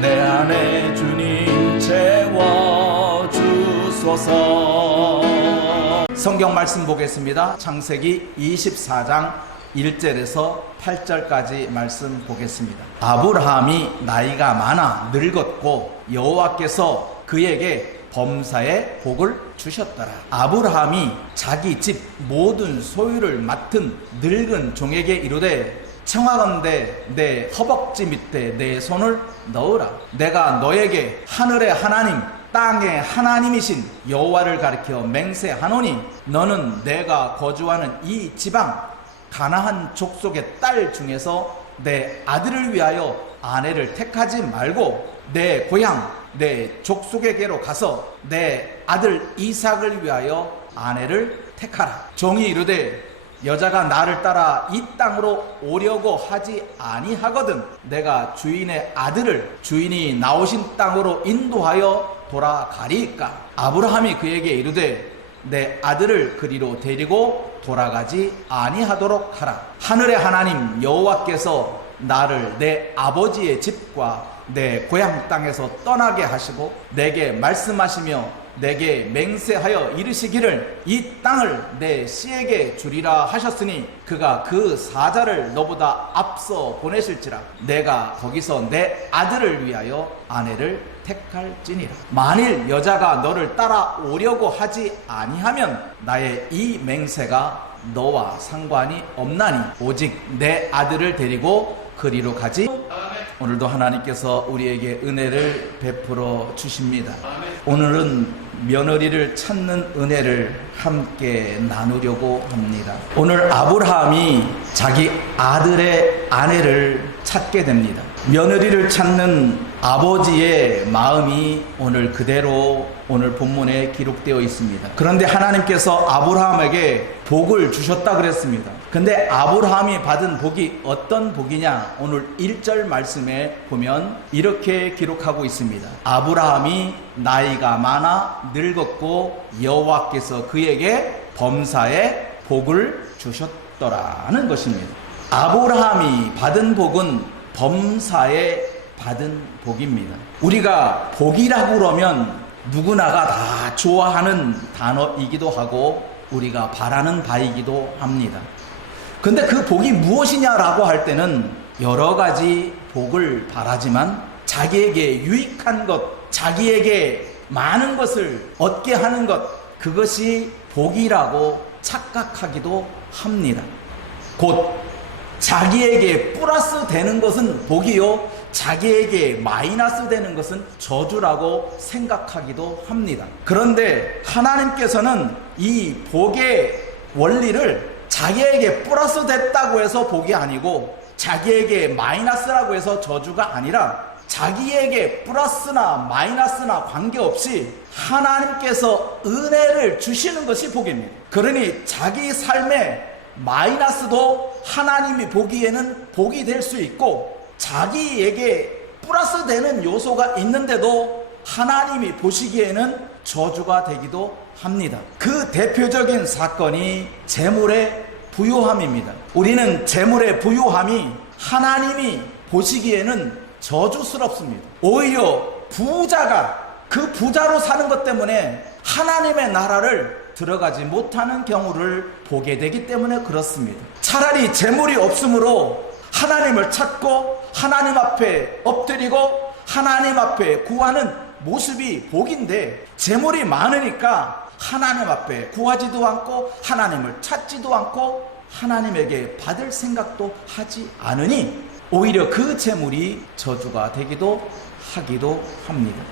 내 안에 주님 채워주소서. 성경 말씀 보겠습니다. 창세기 24장 1절에서 8절까지 말씀 보겠습니다. 아브라함이 나이가 많아 늙었고 여호와께서 그에게 범사의 복을 주셨더라. 아브라함이 자기 집 모든 소유를 맡은 늙은 종에게 이르되 청하건대 내 허벅지 밑에 내 손을 넣으라. 내가 너에게 하늘의 하나님 땅의 하나님이신 여호와를 가리켜 맹세하노니 너는 내가 거주하는 이 지방 가나안 족속의 딸 중에서 내 아들을 위하여 아내를 택하지 말고 내 고향 내 족속에게로 가서 내 아들 이삭을 위하여 아내를 택하라. 종이 이르되 여자가 나를 따라 이 땅으로 오려고 하지 아니하거든 내가 주인의 아들을 주인이 나오신 땅으로 인도하여 돌아가리이까. 아브라함이 그에게 이르되 내 아들을 그리로 데리고 돌아가지 아니하도록 하라. 하늘의 하나님 여호와께서 나를 내 아버지의 집과 내 고향 땅에서 떠나게 하시고 내게 말씀하시며 내게 맹세하여 이르시기를 이 땅을 내 씨에게 주리라 하셨으니 그가 그 사자를 너보다 앞서 보내실지라. 내가 거기서 내 아들을 위하여 아내를 택할지니라. 만일 여자가 너를 따라오려고 하지 아니하면 나의 이 맹세가 너와 상관이 없나니 오직 내 아들을 데리고 그리로 가지. 오늘도 하나님께서 우리에게 은혜를 베풀어 주십니다. 오늘은 며느리를 찾는 은혜를 함께 나누려고 합니다. 오늘 아브라함이 자기 아들의 아내를 찾게 됩니다. 며느리를 찾는 아버지의 마음이 오늘 그대로 오늘 본문에 기록되어 있습니다. 그런데 하나님께서 아브라함에게 복을 주셨다 그랬습니다. 근데 아브라함이 받은 복이 어떤 복이냐? 오늘 1절 말씀에 보면 이렇게 기록하고 있습니다. 아브라함이 나이가 많아 늙었고 여호와께서 그에게 범사의 복을 주셨더라는 것입니다. 아브라함이 받은 복은 범사에 받은 복입니다. 우리가 복이라고 그러면 누구나가 다 좋아하는 단어이기도 하고 우리가 바라는 바이기도 합니다. 근데 그 복이 무엇이냐라고 할 때는 여러 가지 복을 바라지만 자기에게 유익한 것, 자기에게 많은 것을 얻게 하는 것, 그것이 복이라고 착각하기도 합니다. 곧 자기에게 플러스 되는 것은 복이요, 자기에게 마이너스 되는 것은 저주라고 생각하기도 합니다. 그런데 하나님께서는 이 복의 원리를 자기에게 플러스 됐다고 해서 복이 아니고 자기에게 마이너스라고 해서 저주가 아니라 자기에게 플러스나 마이너스나 관계없이 하나님께서 은혜를 주시는 것이 복입니다. 그러니 자기 삶에 마이너스도 하나님이 보기에는 복이 될 수 있고 자기에게 플러스 되는 요소가 있는데도 하나님이 보시기에는 저주가 되기도 합니다. 그 대표적인 사건이 재물의 부요함입니다. 우리는 재물의 부요함이 하나님이 보시기에는 저주스럽습니다. 오히려 부자가 그 부자로 사는 것 때문에 하나님의 나라를 들어가지 못하는 경우를 보게 되기 때문에 그렇습니다. 차라리 재물이 없으므로 하나님을 찾고 하나님 앞에 엎드리고 하나님 앞에 구하는 모습이 복인데 재물이 많으니까 하나님 앞에 구하지도 않고 하나님을 찾지도 않고 하나님에게 받을 생각도 하지 않으니 오히려 그 재물이 저주가 되기도 하기도 합니다.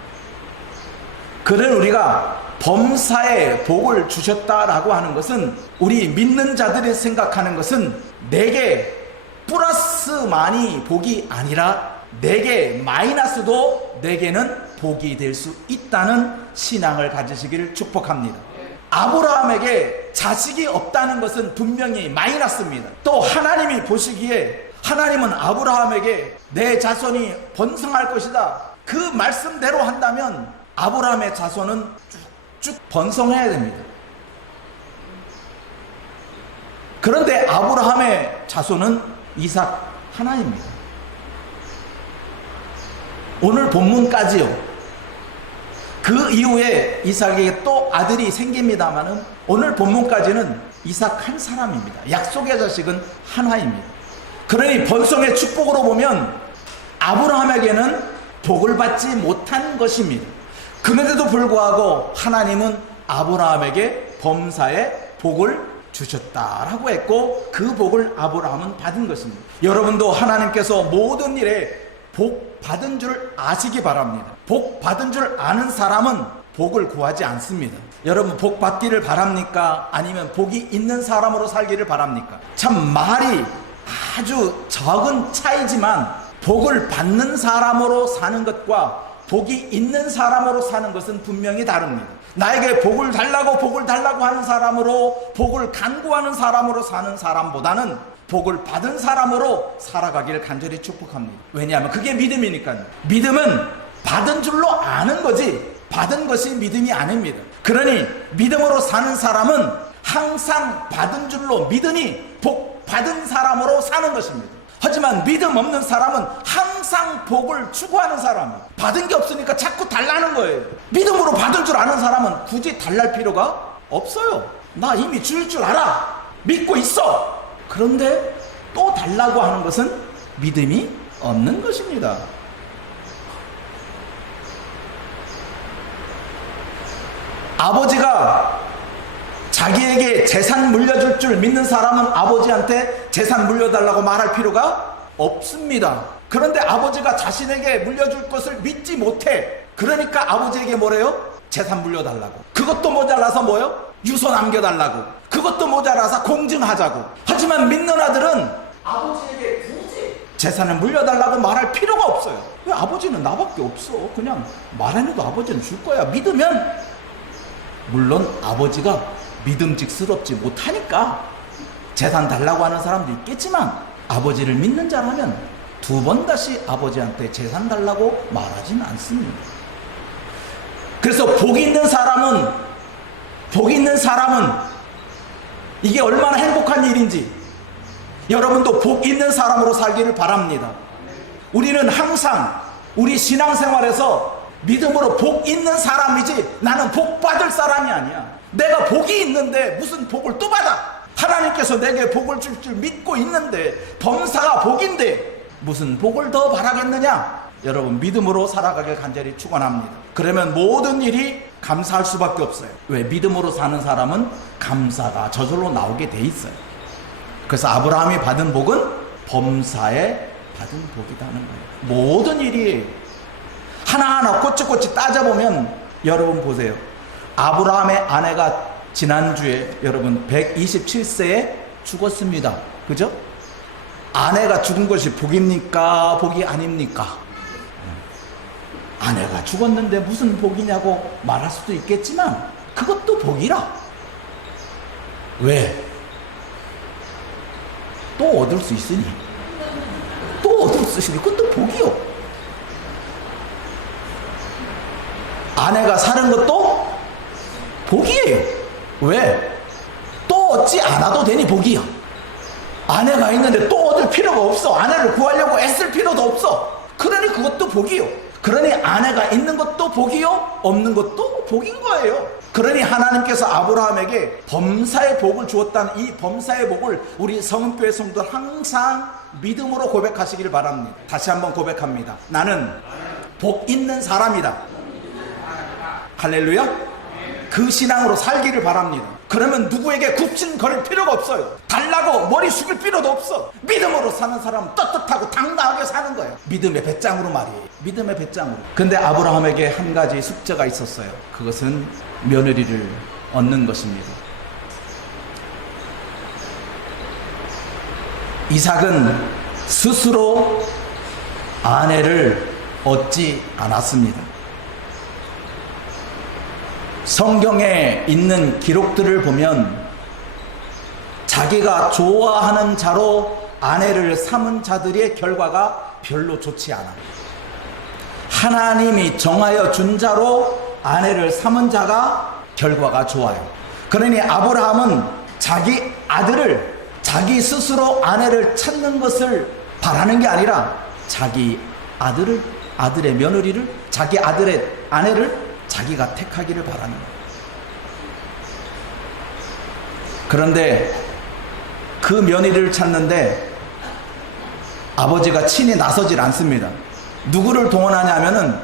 그를 우리가 범사에 복을 주셨다라고 하는 것은 우리 믿는 자들이 생각하는 것은 내게 플러스만이 복이 아니라 내게 마이너스도 내게는 복이 될 수 있다는 신앙을 가지시기를 축복합니다. 아브라함에게 자식이 없다는 것은 분명히 마이너스입니다. 또 하나님이 보시기에 하나님은 아브라함에게 내 자손이 번성할 것이다, 그 말씀대로 한다면 아브라함의 자손은 쭉쭉 번성해야 됩니다. 그런데 아브라함의 자손은 이삭 하나입니다. 오늘 본문까지요. 그 이후에 이삭에게 또 아들이 생깁니다마는 오늘 본문까지는 이삭 한 사람입니다. 약속의 자식은 하나입니다. 그러니 번성의 축복으로 보면 아브라함에게는 복을 받지 못한 것입니다. 그런데도 불구하고 하나님은 아브라함에게 범사의 복을 주셨다라고 했고 그 복을 아브라함은 받은 것입니다. 여러분도 하나님께서 모든 일에 복 받은 줄 아시기 바랍니다. 복 받은 줄 아는 사람은 복을 구하지 않습니다. 여러분 복 받기를 바랍니까? 아니면 복이 있는 사람으로 살기를 바랍니까? 참 말이 아주 적은 차이지만 복을 받는 사람으로 사는 것과 복이 있는 사람으로 사는 것은 분명히 다릅니다. 나에게 복을 달라고 하는 사람으로, 복을 간구하는 사람으로 사는 사람보다는 복을 받은 사람으로 살아가기를 간절히 축복합니다. 왜냐하면 그게 믿음이니까요. 믿음은 받은 줄로 아는 거지 받은 것이 믿음이 아닙니다. 그러니 믿음으로 사는 사람은 항상 받은 줄로 믿으니 복 받은 사람으로 사는 것입니다. 하지만 믿음 없는 사람은 항상 복을 추구하는 사람이에요. 받은 게 없으니까 자꾸 달라는 거예요. 믿음으로 받을 줄 아는 사람은 굳이 달랄 필요가 없어요. 나 이미 줄 알아. 믿고 있어. 그런데 또 달라고 하는 것은 믿음이 없는 것입니다. 아버지가 자기에게 재산 물려줄 줄 믿는 사람은 아버지한테 재산 물려달라고 말할 필요가 없습니다. 그런데 아버지가 자신에게 물려줄 것을 믿지 못해. 그러니까 아버지에게 뭐래요? 재산 물려달라고. 그것도 모자라서 뭐요? 유서 남겨달라고. 그것도 모자라서 공증하자고. 하지만 믿는 아들은 아버지에게 굳이 재산을 물려달라고 말할 필요가 없어요. 왜? 아버지는 나밖에 없어. 그냥 말 안 해도 아버지는 줄 거야. 믿으면. 물론 아버지가 믿음직스럽지 못하니까 재산 달라고 하는 사람도 있겠지만 아버지를 믿는 자라면 두 번 다시 아버지한테 재산 달라고 말하지는 않습니다. 그래서 복 있는 사람은 이게 얼마나 행복한 일인지 여러분도 복 있는 사람으로 살기를 바랍니다. 우리는 항상 우리 신앙생활에서 믿음으로 복 있는 사람이지 나는 복 받을 사람이 아니야. 내가 복이 있는데 무슨 복을 또 받아? 하나님께서 내게 복을 줄 줄 믿고 있는데 범사가 복인데 무슨 복을 더 바라겠느냐? 여러분 믿음으로 살아가길 간절히 축원합니다. 그러면 모든 일이 감사할 수밖에 없어요. 왜? 믿음으로 사는 사람은 감사가 저절로 나오게 돼 있어요. 그래서 아브라함이 받은 복은 범사에 받은 복이라는 거예요. 모든 일이 하나하나 꼬치꼬치 따져보면 여러분 보세요. 아브라함의 아내가 지난주에 여러분 127세에 죽었습니다. 그죠? 아내가 죽은 것이 복입니까? 복이 아닙니까? 아내가 죽었는데 무슨 복이냐고 말할 수도 있겠지만 그것도 복이라. 왜? 또 얻을 수 있으니. 그것도 복이요. 아내가 사는 것도 복이에요. 왜? 또 얻지 않아도 되니 복이야. 아내가 있는데 또 얻을 필요가 없어. 아내를 구하려고 애쓸 필요도 없어. 그러니 그것도 복이요. 그러니 아내가 있는 것도 복이요, 없는 것도 복인 거예요. 그러니 하나님께서 아브라함에게 범사의 복을 주었다는 이 범사의 복을 우리 성은교회 성도들 항상 믿음으로 고백하시길 바랍니다. 다시 한번 고백합니다. 나는 복 있는 사람이다. 할렐루야. 그 신앙으로 살기를 바랍니다. 그러면 누구에게 굽신거릴 필요가 없어요. 달라고 머리 숙일 필요도 없어. 믿음으로 사는 사람은 떳떳하고 당당하게 사는 거예요. 믿음의 배짱으로 말이에요. 믿음의 배짱으로. 근데 아브라함에게 한 가지 숙제가 있었어요. 그것은 며느리를 얻는 것입니다. 이삭은 스스로 아내를 얻지 않았습니다. 성경에 있는 기록들을 보면 자기가 좋아하는 자로 아내를 삼은 자들의 결과가 별로 좋지 않아. 하나님이 정하여 준 자로 아내를 삼은 자가 결과가 좋아요. 그러니 아브라함은 자기 아들을 자기 스스로 아내를 찾는 것을 바라는 게 아니라 자기 아들을 아들의 며느리를, 자기 아들의 아내를 자기가 택하기를 바라는 거예요. 그런데 그 며느리를 찾는데 아버지가 친히 나서질 않습니다. 누구를 동원하냐면은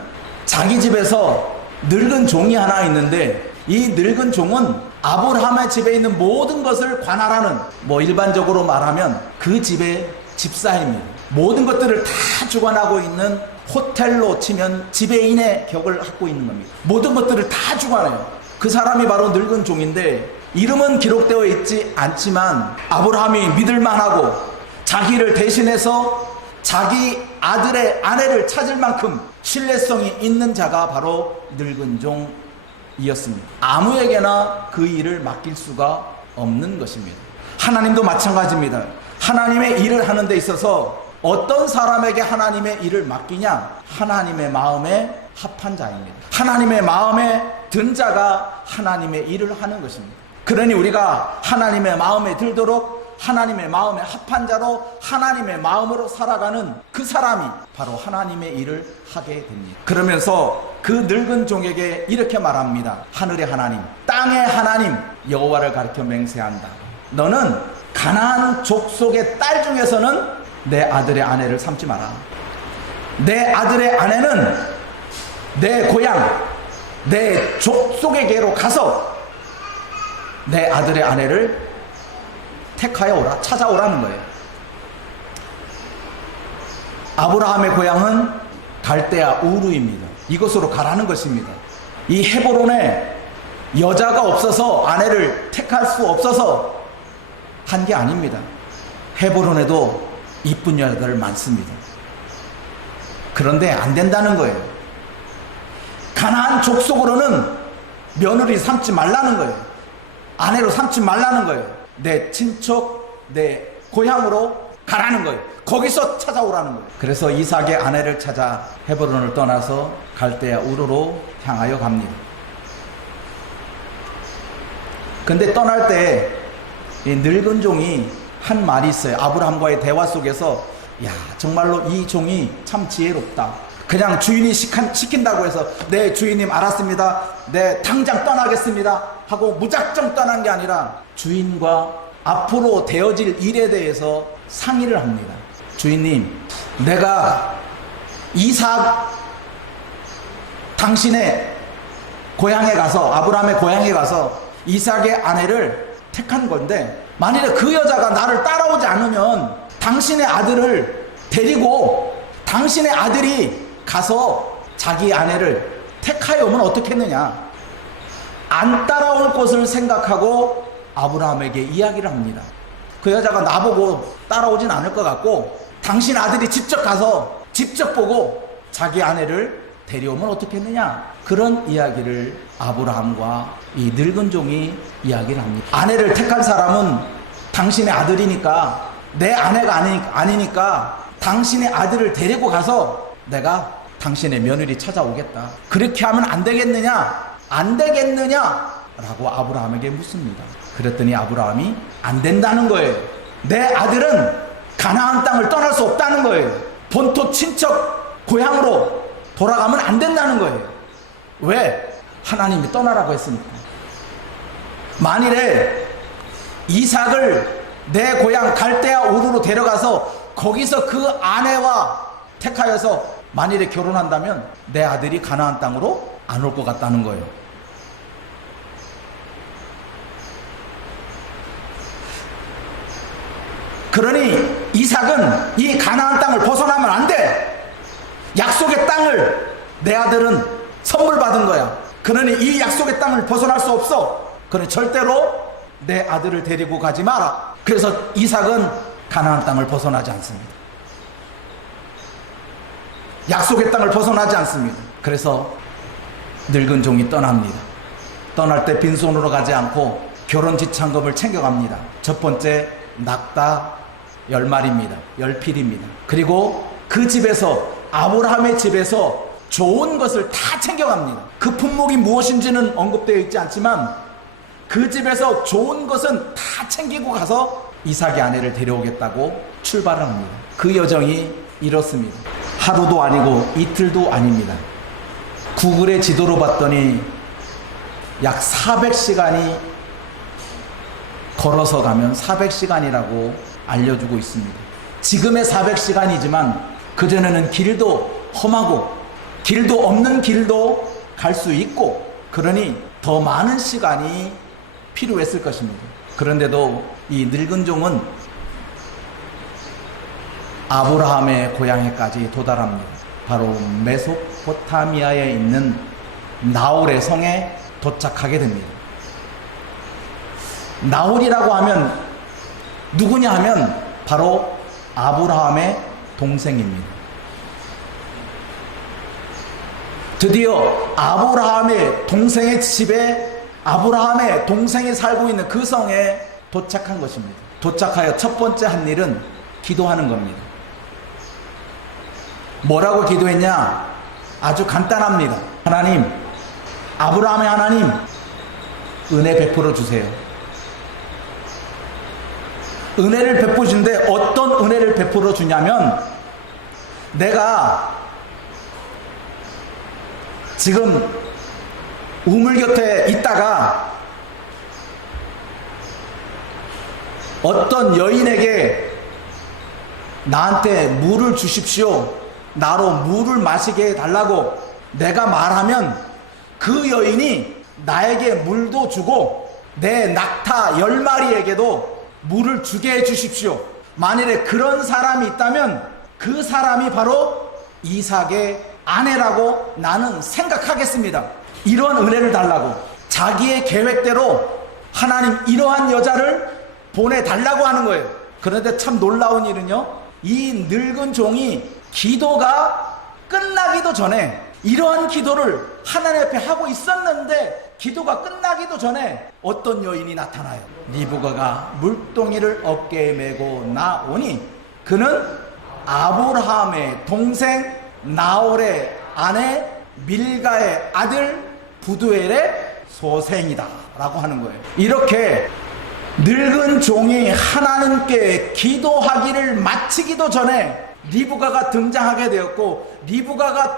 자기 집에서 늙은 종이 하나 있는데, 이 늙은 종은 아브라함의 집에 있는 모든 것을 관할하는, 일반적으로 말하면 그 집의 집사입니다. 모든 것들을 다 주관하고 있는, 호텔로 치면 지배인의 격을 갖고 있는 겁니다. 모든 것들을 다 주관해요. 그 사람이 바로 늙은 종인데, 이름은 기록되어 있지 않지만 아브라함이 믿을만하고 자기를 대신해서 자기 아들의 아내를 찾을 만큼 신뢰성이 있는 자가 바로 늙은 종이었습니다. 아무에게나 그 일을 맡길 수가 없는 것입니다. 하나님도 마찬가지입니다. 하나님의 일을 하는 데 있어서 어떤 사람에게 하나님의 일을 맡기냐? 하나님의 마음에 합한 자입니다. 하나님의 마음에 든 자가 하나님의 일을 하는 것입니다. 그러니 우리가 하나님의 마음에 들도록 하나님의 마음에 합한 자로 하나님의 마음으로 살아가는 그 사람이 바로 하나님의 일을 하게 됩니다. 그러면서 그 늙은 종에게 이렇게 말합니다. 하늘의 하나님, 땅의 하나님 여호와를 가리켜 맹세한다. 너는 가나안 족속의 딸 중에서는 내 아들의 아내를 삼지 마라. 내 아들의 아내는 내 고향, 내 족속에게로 가서 내 아들의 아내를 택하여 오라, 찾아오라는 거예요. 아브라함의 고향은 갈대아 우르입니다. 이곳으로 가라는 것입니다. 이 헤브론에 여자가 없어서, 아내를 택할 수 없어서 한 게 아닙니다. 헤브론에도 이쁜 여자들 많습니다. 그런데 안 된다는 거예요. 가나안 족속으로는 며느리 삼지 말라는 거예요. 아내로 삼지 말라는 거예요. 내 친척, 내 고향으로 가라는 거예요. 거기서 찾아오라는 거예요. 그래서 이삭의 아내를 찾아 헤브론을 떠나서 갈대아 우르로 향하여 갑니다. 근데 떠날 때 이 늙은 종이 한 말이 있어요. 아브라함과의 대화 속에서, 야, 정말로 이 종이 참 지혜롭다. 그냥 주인이 시킨다고 해서 네 주인님 알았습니다, 네 당장 떠나겠습니다 하고 무작정 떠난 게 아니라 주인과 앞으로 되어질 일에 대해서 상의를 합니다. 주인님, 내가 이삭 당신의 고향에 가서, 아브라함의 고향에 가서 이삭의 아내를 택한 건데, 만일에 그 여자가 나를 따라오지 않으면 당신의 아들을 데리고 당신의 아들이 가서 자기 아내를 택하여 오면 어떻겠느냐. 안 따라올 것을 생각하고 아브라함에게 이야기를 합니다. 그 여자가 나보고 따라오진 않을 것 같고 당신 아들이 직접 가서 직접 보고 자기 아내를 데려오면 어떻겠느냐. 그런 이야기를 아브라함과 이 늙은 종이 이야기를 합니다. 아내를 택한 사람은 당신의 아들이니까, 내 아내가 아니니까 당신의 아들을 데리고 가서 내가 당신의 며느리 찾아오겠다. 그렇게 하면 안 되겠느냐? 안 되겠느냐? 라고 아브라함에게 묻습니다. 그랬더니 아브라함이 안 된다는 거예요. 내 아들은 가나안 땅을 떠날 수 없다는 거예요. 본토 친척 고향으로 돌아가면 안 된다는 거예요. 왜? 하나님이 떠나라고 했으니까. 만일에 이삭을 내 고향 갈대아 우르로 데려가서 거기서 그 아내와 택하여서 만일에 결혼한다면 내 아들이 가나안 땅으로 안 올 것 같다는 거예요. 그러니 이삭은 이 가나안 땅을 벗어나면 안 돼. 약속의 땅을 내 아들은 선물 받은 거야. 그러니 이 약속의 땅을 벗어날 수 없어. 그러니 절대로 내 아들을 데리고 가지 마라. 그래서 이삭은 가나안 땅을 벗어나지 않습니다. 약속의 땅을 벗어나지 않습니다. 그래서 늙은 종이 떠납니다. 떠날 때 빈손으로 가지 않고 결혼 지참금을 챙겨갑니다. 첫 번째 낙타 10마리입니다. 10필입니다. 그리고 그 집에서, 아브라함의 집에서 좋은 것을 다 챙겨갑니다. 그 품목이 무엇인지는 언급되어 있지 않지만 그 집에서 좋은 것은 다 챙기고 가서 이삭의 아내를 데려오겠다고 출발을 합니다. 그 여정이 이렇습니다. 하루도 아니고 이틀도 아닙니다. 구글의 지도로 봤더니 약 400시간이 걸어서 가면 400시간이라고 알려주고 있습니다. 지금의 400시간이지만 그전에는 길도 험하고 길도 없는 길도 갈 수 있고 그러니 더 많은 시간이 필요했을 것입니다. 그런데도 이 늙은 종은 아브라함의 고향에까지 도달합니다. 바로 메소포타미아에 있는 나홀의 성에 도착하게 됩니다. 나홀이라고 하면 누구냐 하면 바로 아브라함의 동생입니다. 드디어 아브라함의 동생의 집에 아브라함의 동생이 살고 있는 그 성에 도착한 것입니다. 도착하여 첫 번째 한 일은 기도하는 겁니다. 뭐라고 기도했냐? 아주 간단합니다. 하나님, 아브라함의 하나님, 은혜 베풀어 주세요. 은혜를 베푸신데 어떤 은혜를 베풀어 주냐면 내가 지금 우물 곁에 있다가 어떤 여인에게 나한테 물을 주십시오, 나로 물을 마시게 해달라고 내가 말하면 그 여인이 나에게 물도 주고 내 낙타 10마리에게도 물을 주게 해주십시오. 만일에 그런 사람이 있다면 그 사람이 바로 이삭의 아내라고 나는 생각하겠습니다. 이런 은혜를 달라고 자기의 계획대로 하나님 이러한 여자를 보내달라고 하는 거예요. 그런데 참 놀라운 일은요, 이 늙은 종이 기도가 끝나기도 전에 이러한 기도를 하나님 앞에 하고 있었는데 기도가 끝나기도 전에 어떤 여인이 나타나요. 리브가가 물동이를 어깨에 메고 나오니 그는 아브라함의 동생 나홀의 아내 밀가의 아들 부두엘의 소생이다 라고 하는 거예요. 이렇게 늙은 종이 하나님께 기도하기를 마치기도 전에 리브가가 등장하게 되었고, 리브가가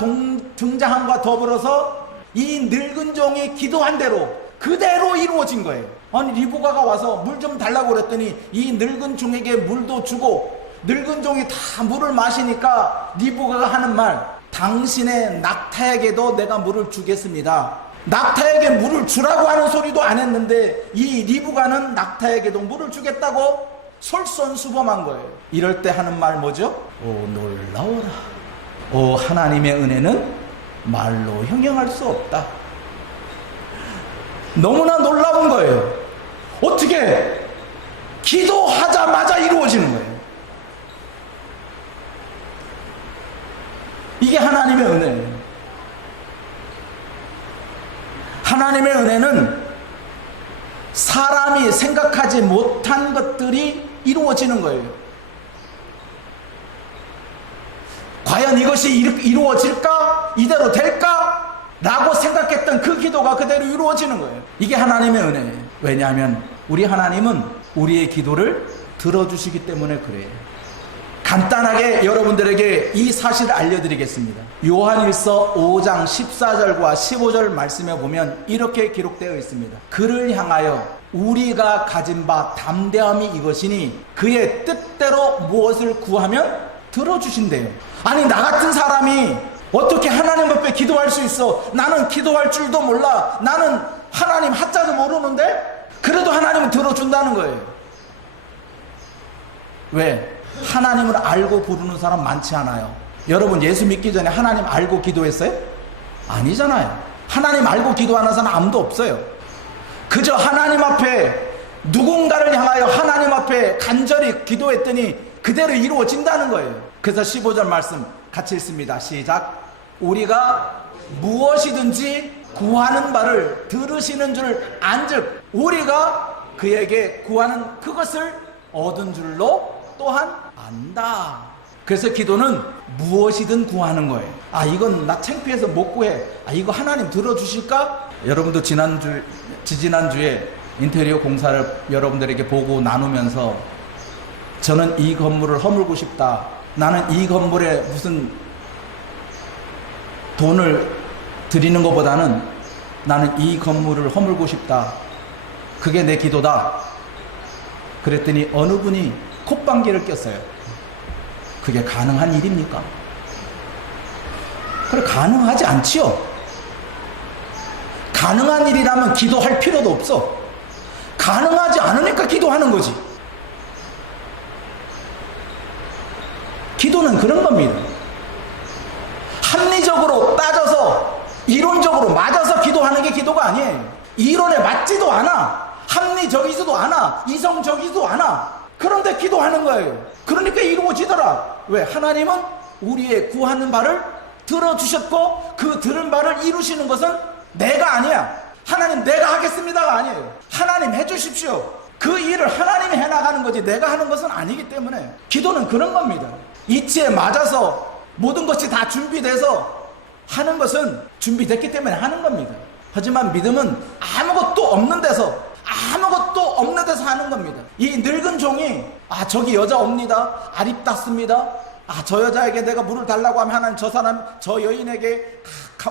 등장함과 더불어서 이 늙은 종이 기도한 대로 그대로 이루어진 거예요. 아니, 리브가가 와서 물 좀 달라고 그랬더니 이 늙은 종에게 물도 주고 늙은 종이 다 물을 마시니까 리브가가 하는 말, 당신의 낙타에게도 내가 물을 주겠습니다. 낙타에게 물을 주라고 하는 소리도 안 했는데 이 리브가는 낙타에게도 물을 주겠다고 솔선수범한 거예요. 이럴 때 하는 말 뭐죠? 오, 놀라워라. 오, 하나님의 은혜는 말로 형용할 수 없다. 너무나 놀라운 거예요. 어떻게 기도하자마자 이루어지는 거예요. 이게 하나님의 은혜예요. 하나님의 은혜는 사람이 생각하지 못한 것들이 이루어지는 거예요. 과연 이것이 이루어질까? 이대로 될까? 라고 생각했던 그 기도가 그대로 이루어지는 거예요. 이게 하나님의 은혜예요. 왜냐하면 우리 하나님은 우리의 기도를 들어주시기 때문에 그래요. 간단하게 여러분들에게 이 사실을 알려드리겠습니다. 요한일서 5장 14절과 15절 말씀에 보면 이렇게 기록되어 있습니다. 그를 향하여 우리가 가진 바 담대함이 이것이니 그의 뜻대로 무엇을 구하면 들어주신대요. 아니, 나 같은 사람이 어떻게 하나님 앞에 기도할 수 있어? 나는 기도할 줄도 몰라. 나는 하나님 하자도 모르는데 그래도 하나님은 들어준다는 거예요. 왜? 하나님을 알고 부르는 사람 많지 않아요. 여러분, 예수 믿기 전에 하나님 알고 기도했어요? 아니잖아요. 하나님 알고 기도하는 사람 아무도 없어요. 그저 하나님 앞에 누군가를 향하여 하나님 앞에 간절히 기도했더니 그대로 이루어진다는 거예요. 그래서 15절 말씀 같이 읽습니다. 시작. 우리가 무엇이든지 구하는 바를 들으시는 줄 안즉 우리가 그에게 구하는 그것을 얻은 줄로 또한 안다. 그래서 기도는 무엇이든 구하는 거예요. 아, 이건 나 창피해서 못 구해. 아, 이거 하나님 들어주실까? 여러분도 지지난주에 인테리어 공사를 여러분들에게 보고 나누면서 저는 이 건물을 허물고 싶다. 나는 이 건물에 무슨 돈을 드리는 것보다는 나는 이 건물을 허물고 싶다. 그게 내 기도다. 그랬더니 어느 분이 콧방귀를 꼈어요. 그게 가능한 일입니까? 그래, 가능하지 않지요. 가능한 일이라면 기도할 필요도 없어. 가능하지 않으니까 기도하는 거지. 기도는 그런 겁니다. 합리적으로 따져서 이론적으로 맞아서 기도하는 게 기도가 아니에요. 이론에 맞지도 않아. 합리적이지도 않아. 이성적이지도 않아. 그런데 기도하는 거예요. 그러니까 이루어지더라. 왜? 하나님은 우리의 구하는 바를 들어주셨고 그 들은 바를 이루시는 것은 내가 아니야. 하나님 내가 하겠습니다가 아니에요. 하나님 해주십시오. 그 일을 하나님이 해나가는 거지 내가 하는 것은 아니기 때문에 기도는 그런 겁니다. 이치에 맞아서 모든 것이 다 준비돼서 하는 것은 준비됐기 때문에 하는 겁니다. 하지만 믿음은 아무것도 없는 데서 하는 겁니다. 이 늙은 종이 저기 여자 옵니다. 아립답습니다. 저 여자에게 내가 물을 달라고 하면 하나님 저 여인에게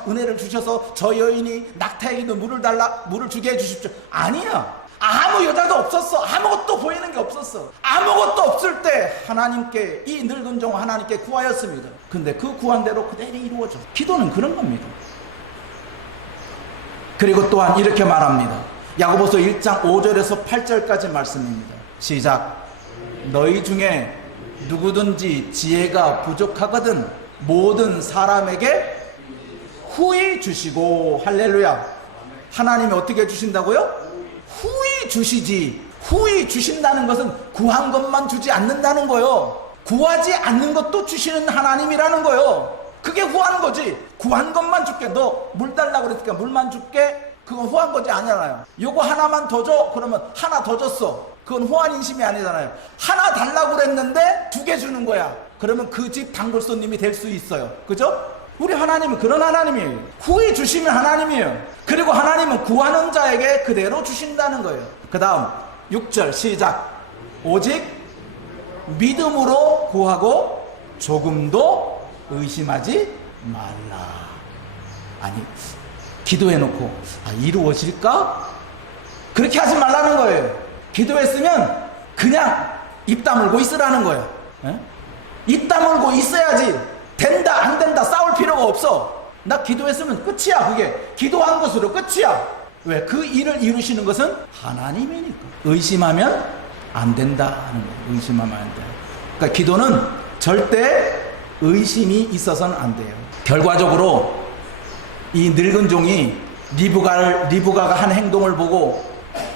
은혜를 주셔서 저 여인이 낙타에게도 물을 주게 해주십시오. 아니야. 아무 여자도 없었어. 아무것도 보이는 게 없었어. 아무것도 없을 때 하나님께 이 늙은 종 하나님께 구하였습니다. 근데 그 구한 대로 그대로 이루어져. 기도는 그런 겁니다. 그리고 또한 이렇게 말합니다. 야고보서 1장 5절에서 8절까지 말씀입니다. 시작. 너희 중에 누구든지 지혜가 부족하거든 모든 사람에게 후히 주시고. 할렐루야. 하나님이 어떻게 주신다고요? 후히 주시지. 후히 주신다는 것은 구한 것만 주지 않는다는 거예요. 구하지 않는 것도 주시는 하나님이라는 거예요. 그게 후하는 거지. 구한 것만 줄게. 너 물 달라고 그랬으니까 물만 줄게. 그건 후한 거지 아니잖아요. 요거 하나만 더 줘. 그러면 하나 더 줬어. 그건 후한 인심이 아니잖아요. 하나 달라고 그랬는데 2개 주는 거야. 그러면 그 집 단골 손님이 될 수 있어요. 그죠? 우리 하나님은 그런 하나님이에요. 후히 주시면 하나님이에요. 그리고 하나님은 구하는 자에게 그대로 주신다는 거예요. 그 다음 6절 시작. 오직 믿음으로 구하고 조금도 의심하지 말라. 아니, 기도해놓고 이루어질까? 그렇게 하지 말라는 거예요. 기도했으면 그냥 입 다물고 있으라는 거예요. 입 다물고 있어야지. 된다 안 된다 싸울 필요가 없어. 나 기도했으면 끝이야. 그게 기도한 것으로 끝이야. 왜? 그 일을 이루시는 것은 하나님이니까. 의심하면 안 된다 하는 거예요. 의심하면 안 돼요. 그러니까 기도는 절대 의심이 있어서는 안 돼요. 결과적으로 이 늙은 종이 리브가가 한 행동을 보고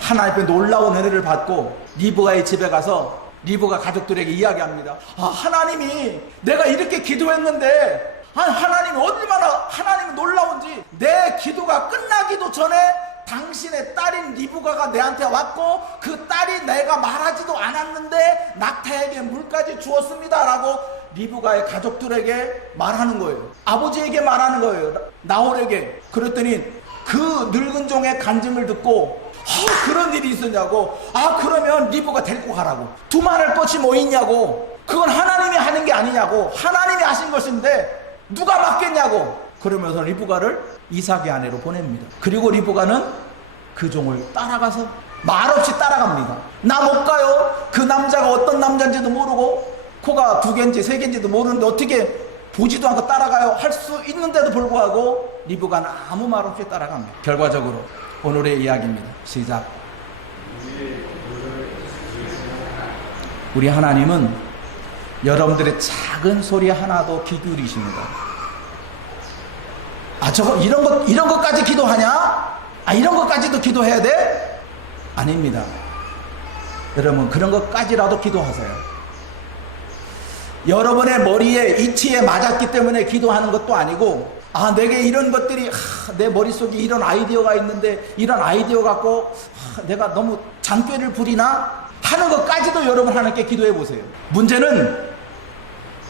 하나님의 놀라운 은혜를 받고 리브가의 집에 가서 리브가 가족들에게 이야기합니다. 하나님이 내가 이렇게 기도했는데 하나님이 얼마나 하나님이 놀라운지 내 기도가 끝나기도 전에 당신의 딸인 리브가가 내한테 왔고 그 딸이 내가 말하지도 않았는데 낙타에게 물까지 주었습니다 라고 리브가의 가족들에게 말하는 거예요. 아버지에게 말하는 거예요. 나홀에게. 그랬더니 그 늙은 종의 간증을 듣고 그런 일이 있었냐고. 그러면 리브가 데리고 가라고. 두말할 것이 뭐 있냐고. 그건 하나님이 하는 게 아니냐고. 하나님이 하신 것인데 누가 맡겠냐고. 그러면서 리브가를 이삭의 아내로 보냅니다. 그리고 리브가는 그 종을 따라가서 말없이 따라갑니다. 나 못 가요. 그 남자가 어떤 남자인지도 모르고 코가 2개인지 3개인지도 모르는데 어떻게 보지도 않고 따라가요. 할 수 있는데도 불구하고 리브가는 아무 말 없이 따라갑니다. 결과적으로 오늘의 이야기입니다. 시작. 우리 하나님은 여러분들의 작은 소리 하나도 귀 기울이십니다. 이런 것까지 기도하냐? 이런 것까지도 기도해야 돼? 아닙니다. 여러분, 그런 것까지라도 기도하세요. 여러분의 머리에 이치에 맞았기 때문에 기도하는 것도 아니고, 내게 이런 것들이 내 머릿속에 이런 아이디어가 있는데 이런 아이디어 갖고 내가 너무 장꾀를 부리나 하는 것까지도 여러분 하나님께 기도해 보세요. 문제는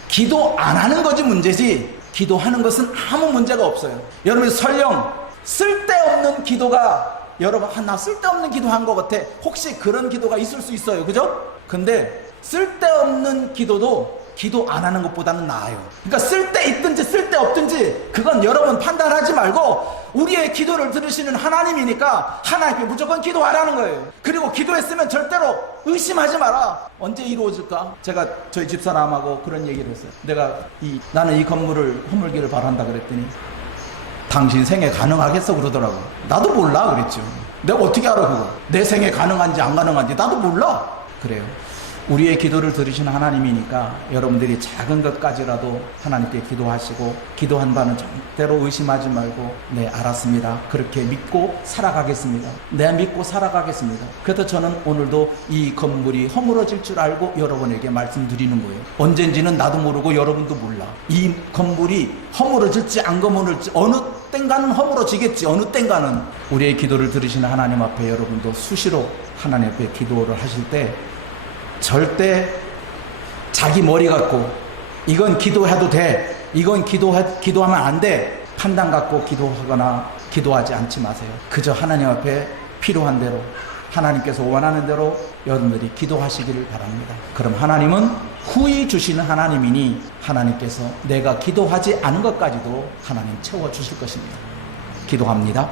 기도 안 하는 거지 문제지, 기도하는 것은 아무 문제가 없어요. 여러분 설령 쓸데없는 기도가, 여러분 나 쓸데없는 기도 한 것 같아, 혹시 그런 기도가 있을 수 있어요. 그죠? 근데 쓸데없는 기도도 기도 안 하는 것보다는 나아요. 그러니까 쓸데 있든지 쓸데 없든지 그건 여러분 판단하지 말고 우리의 기도를 들으시는 하나님이니까 하나님께 무조건 기도하라는 거예요. 그리고 기도했으면 절대로 의심하지 마라. 언제 이루어질까? 제가 저희 집사람하고 그런 얘기를 했어요. 나는 이 건물을 허물기를 바란다 그랬더니 당신 생애 가능하겠어 그러더라고. 나도 몰라 그랬죠. 내가 어떻게 알아 그거? 내 생애 가능한지 안 가능한지 나도 몰라. 그래요. 우리의 기도를 들으시는 하나님이니까 여러분들이 작은 것까지라도 하나님께 기도하시고 기도한 바는 절대로 의심하지 말고 네 알았습니다. 그렇게 믿고 살아가겠습니다. 네 믿고 살아가겠습니다. 그래서 저는 오늘도 이 건물이 허물어질 줄 알고 여러분에게 말씀드리는 거예요. 언젠지는 나도 모르고 여러분도 몰라. 이 건물이 허물어질지 안 허물어질지 어느 땐가는 허물어지겠지. 어느 땐가는 우리의 기도를 들으시는 하나님 앞에 여러분도 수시로 하나님 앞에 기도를 하실 때 절대 자기 머리 갖고 이건 기도해도 돼, 이건 기도하면 안 돼 판단 갖고 기도하거나 기도하지 않지 마세요. 그저 하나님 앞에 필요한 대로 하나님께서 원하는 대로 여러분들이 기도하시기를 바랍니다. 그럼 하나님은 후히 주시는 하나님이니 하나님께서 내가 기도하지 않은 것까지도 하나님 채워주실 것입니다. 기도합니다.